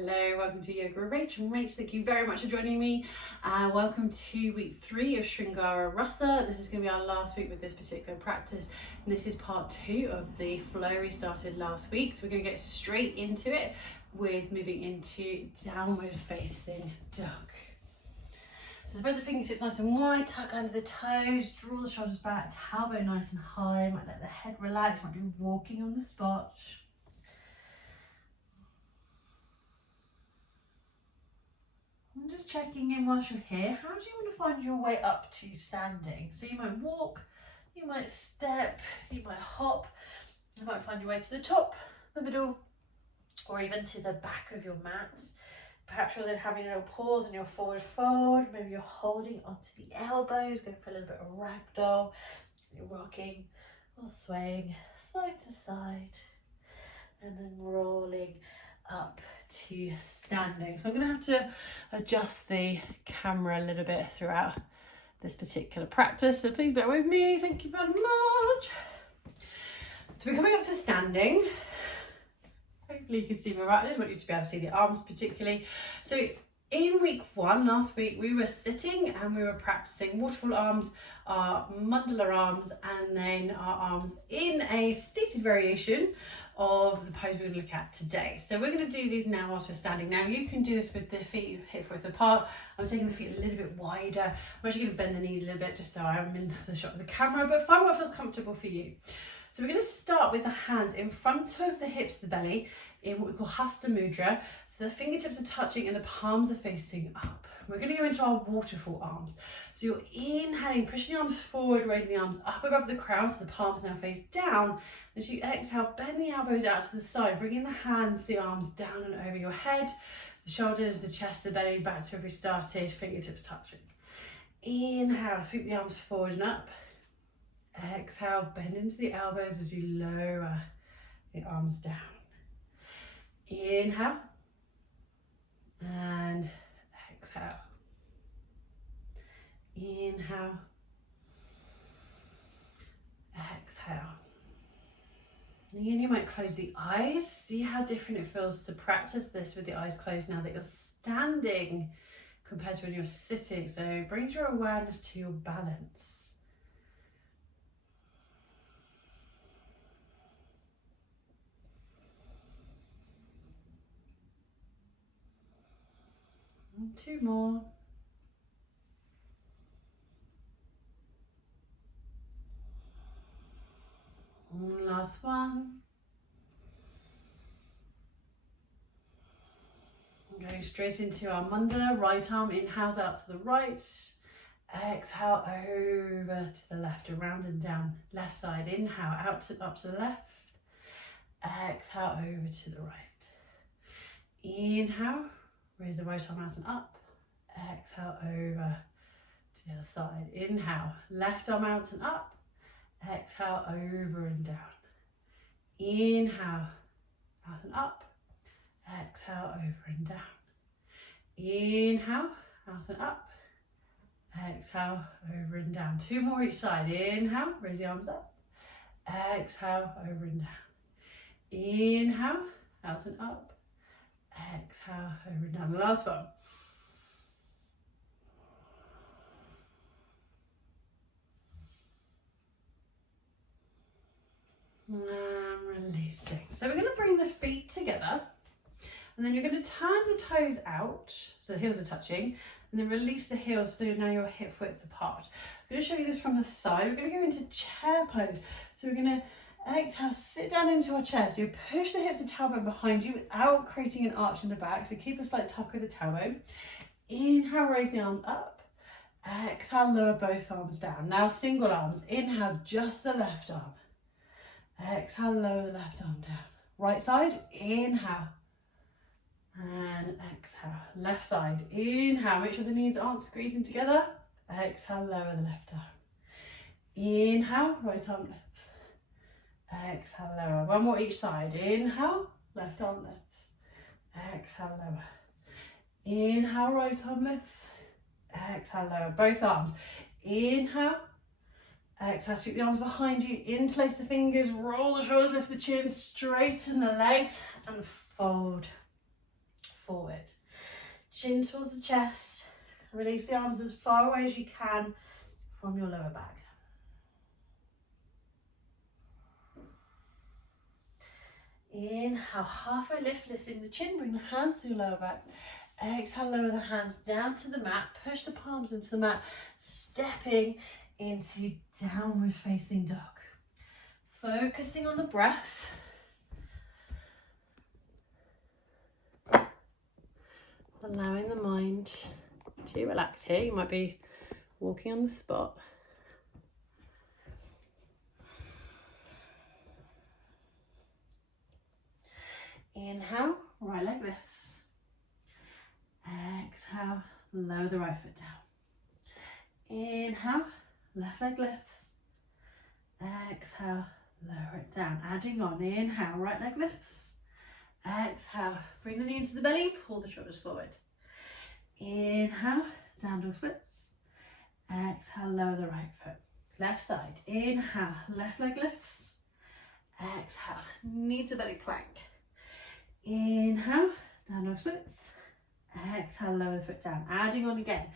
Hello, welcome to Yoga with Rach. I'm Rach, thank you very much for joining me. Welcome to week 3 of Sringara Rasa. This is going to be our last week with this particular practice, and this is part 2 of the flow we started last week. So we're going to get straight into it with moving into downward facing dog. So spread the fingertips nice and wide, tuck under the toes, draw the shoulders back, tailbone nice and high, might let the head relax, might be walking on the spot. I'm just checking in whilst you're here. How do you want to find your way up to standing? So you might walk, you might step, you might hop, you might find your way to the top, the middle, or even to the back of your mat. Perhaps you're then having a little pause in your forward fold. Maybe you're holding onto the elbows, going for a little bit of ragdoll. You're rocking or swaying side to side, and then rolling up to standing. So I'm going to have to adjust the camera a little bit throughout this particular practice, so please bear with me. Thank you very much. So we're coming up to standing. Hopefully you can see me right. I just want you to be able to see the arms particularly. So in week 1, last week, we were sitting and we were practicing waterfall arms, our mandala arms, and then our arms in a seated variation of the pose we're going to look at today. So we're going to do these now whilst we're standing. Now you can do this with the feet hip width apart. I'm taking the feet a little bit wider. I'm actually going to bend the knees a little bit just so I'm in the shot of the camera, but find what feels comfortable for you. So we're going to start with the hands in front of the hips, the belly, in what we call Hasta Mudra. So the fingertips are touching and the palms are facing up. We're going to go into our waterfall arms. So you're inhaling, pushing the arms forward, raising the arms up above the crown, so the palms now face down. As you exhale, bend the elbows out to the side, bringing the hands, the arms down and over your head, the shoulders, the chest, the belly, back to where we started, fingertips touching. Inhale, sweep the arms forward and up. Exhale, bend into the elbows as you lower the arms down. Inhale and exhale. Inhale, exhale. Again, you might close the eyes. See how different it feels to practice this with the eyes closed now that you're standing compared to when you're sitting. So bring your awareness to your balance. And 2 more. And last one. Going straight into our mandala. Right arm inhales out to the right. Exhale over to the left, around and down. Left side, inhale out to up to the left. Exhale over to the right. Inhale. Raise the right arm out and up. Exhale over to the other side. Inhale, left arm out and up. Exhale over and down. Inhale, out and up. Exhale over and down. Inhale, out and up. Exhale over and down. 2 more each side. Inhale, raise the arms up. Exhale over and down. Inhale, out and up. Exhale over and down. The last one. And releasing. So we're going to bring the feet together, and then you're going to turn the toes out so the heels are touching, and then release the heels so now you're hip width apart. I'm going to show you this from the side. We're going to go into chair pose. So we're going to exhale, sit down into our chair. So you push the hips and tailbone behind you without creating an arch in the back. So keep a slight tuck with the tailbone. Inhale, raise the arms up. Exhale, lower both arms down. Now single arms. Inhale, just the left arm. Exhale, lower the left arm down. Right side, inhale. And exhale. Left side, inhale. Make sure the knees aren't squeezing together. Exhale, lower the left arm. Inhale, right arm lifts. Exhale, lower. 1 more each side. Inhale, left arm lifts. Exhale, lower. Inhale, right arm lifts. Exhale, lower. Both arms. Inhale. Exhale, sweep the arms behind you. Interlace the fingers. Roll the shoulders, lift the chin. Straighten the legs and fold. Chin towards the chest. Release the arms as far away as you can from your lower back. Inhale, halfway lift, lifting the chin, bring the hands to your lower back. Exhale, lower the hands down to the mat, push the palms into the mat, stepping into downward facing dog. Focusing on the breath. Allowing the mind to relax here. You might be walking on the spot. Inhale, right leg lifts. Exhale, lower the right foot down. Inhale, left leg lifts. Exhale, lower it down. Adding on, inhale, right leg lifts. Exhale, bring the knee into the belly, pull the shoulders forward. Inhale, down dog splits. Exhale, lower the right foot. Left side, inhale, left leg lifts. Exhale, knee to belly plank. Inhale, down dog splits. Exhale, lower the foot down. Adding on again.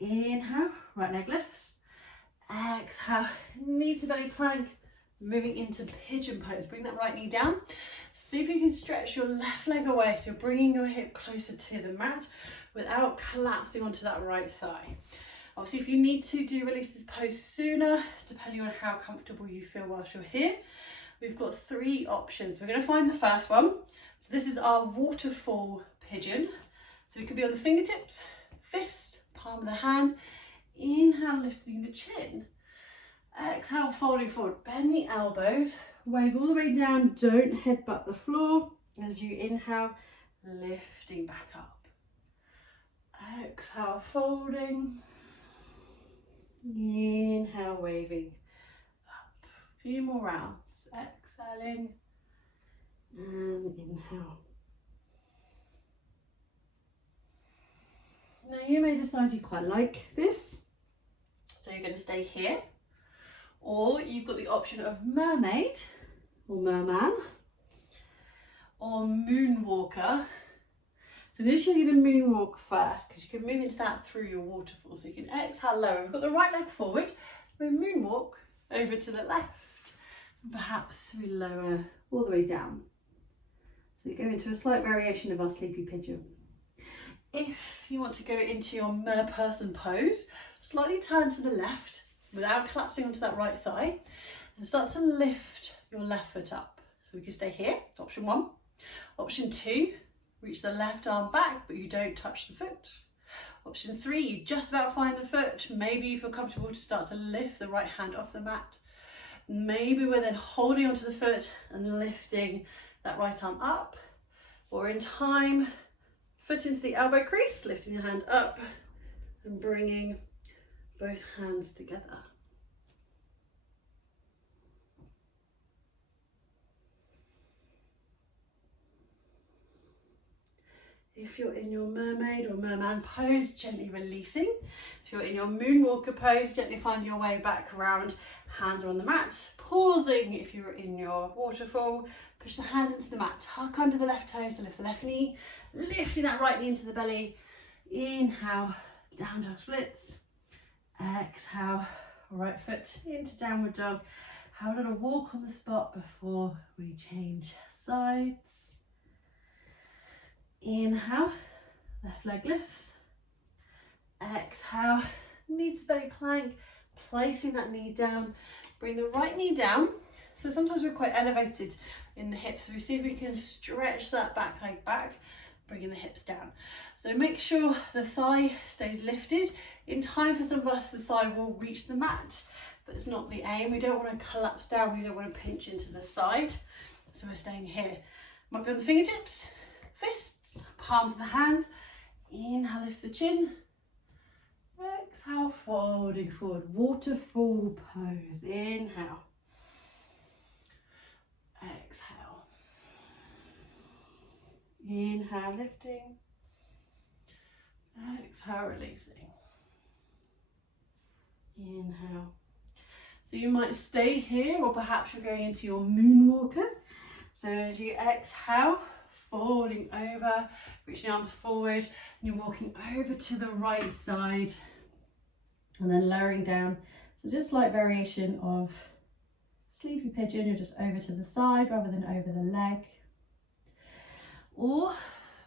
Inhale, right leg lifts. Exhale, knee to belly plank. Moving into pigeon pose. Bring that right knee down. See if you can stretch your left leg away. So you're bringing your hip closer to the mat without collapsing onto that right thigh. Obviously, if you need to, do release this pose sooner, depending on how comfortable you feel whilst you're here. We've got 3 options. We're going to find the first one. So this is our waterfall pigeon. So we could be on the fingertips, fists, palm of the hand. Inhale, lifting the chin. Exhale, folding forward. Bend the elbows. Wave all the way down. Don't headbutt the floor. As you inhale, lifting back up. Exhale, folding. Inhale, waving up. A few more rounds. Exhaling. And inhale. Now you may decide you quite like this, so you're going to stay here, or you've got the option of mermaid or merman or moonwalker. So I'm going to show you the moonwalk first, because you can move into that through your waterfall. So you can exhale lower. We've got the right leg forward. We moonwalk over to the left, and perhaps we lower all the way down. So we go into a slight variation of our sleepy pigeon. If you want to go into your merperson pose, slightly turn to the left without collapsing onto that right thigh, and start to lift your left foot up. So we can stay here, it's option 1. Option 2, reach the left arm back, but you don't touch the foot. Option 3, you just about find the foot. Maybe you feel comfortable to start to lift the right hand off the mat. Maybe we're then holding onto the foot and lifting that right arm up, or in time, foot into the elbow crease, lifting your hand up and bringing both hands together. If you're in your mermaid or merman pose, gently releasing. If you're in your moonwalker pose, gently find your way back around. Hands are on the mat. Pausing if you're in your waterfall. Push the hands into the mat. Tuck under the left toe, so lift the left knee. Lifting that right knee into the belly. Inhale, down dog splits. Exhale, right foot into downward dog. Have a little walk on the spot before we change sides. Inhale, left leg lifts. Exhale, knee to belly plank, placing that knee down. Bring the right knee down. So sometimes we're quite elevated in the hips, so we see if we can stretch that back leg back, bringing the hips down. So make sure the thigh stays lifted. In time, for some of us, the thigh will reach the mat, but it's not the aim. We don't want to collapse down, we don't want to pinch into the side. So we're staying here. Might be on the fingertips, fists, palms of the hands. Inhale, lift the chin. Exhale, folding forward, waterfall pose. Inhale. Exhale. Inhale, lifting. Exhale, releasing. Inhale. So you might stay here, or perhaps you're going into your moonwalker. So as you exhale, folding over, reaching arms forward, and you're walking over to the right side and then lowering down. So just slight variation of sleepy pigeon, you're just over to the side rather than over the leg. Or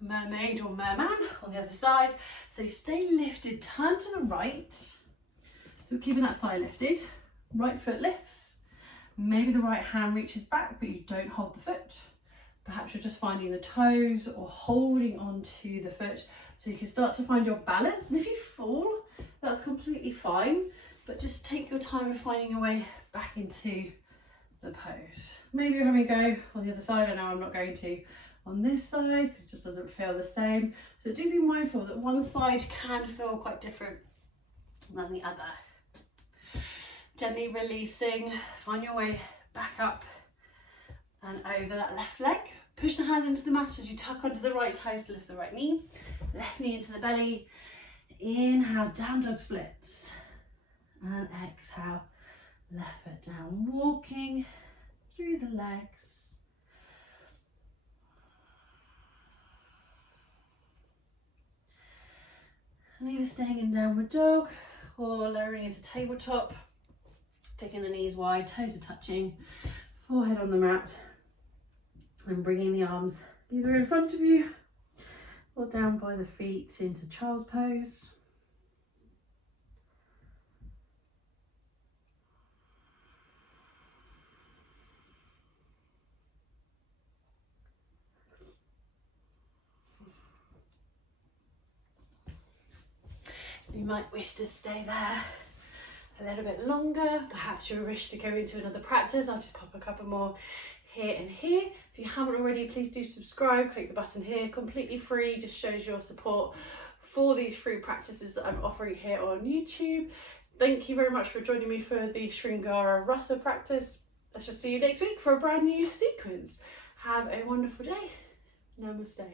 mermaid or merman on the other side. So you stay lifted, turn to the right, still keeping that thigh lifted, right foot lifts, maybe the right hand reaches back but you don't hold the foot. Perhaps you're just finding the toes or holding onto the foot so you can start to find your balance. And if you fall, that's completely fine, but just take your time in finding your way back into the pose. Maybe you're having a go on the other side. I know I'm not going to on this side because it just doesn't feel the same. So do be mindful that one side can feel quite different than the other. Gently releasing, find your way back up and over that left leg. Push the hand into the mat as you tuck under the right toes to lift the right knee. Left knee into the belly. Inhale, down dog splits. And exhale, left foot down. Walking through the legs. And either staying in downward dog or lowering into tabletop. Taking the knees wide, toes are touching, forehead on the mat. And bringing the arms either in front of you or down by the feet into child's pose. You might wish to stay there a little bit longer. Perhaps you wish to go into another practice. I'll just pop a couple more here and here. If you haven't already, please do subscribe, click the button here, completely free, just shows your support for these free practices that I'm offering here on YouTube. Thank you very much for joining me for the Sringara Rasa practice. Let's just see you next week for a brand new sequence. Have a wonderful day. Namaste.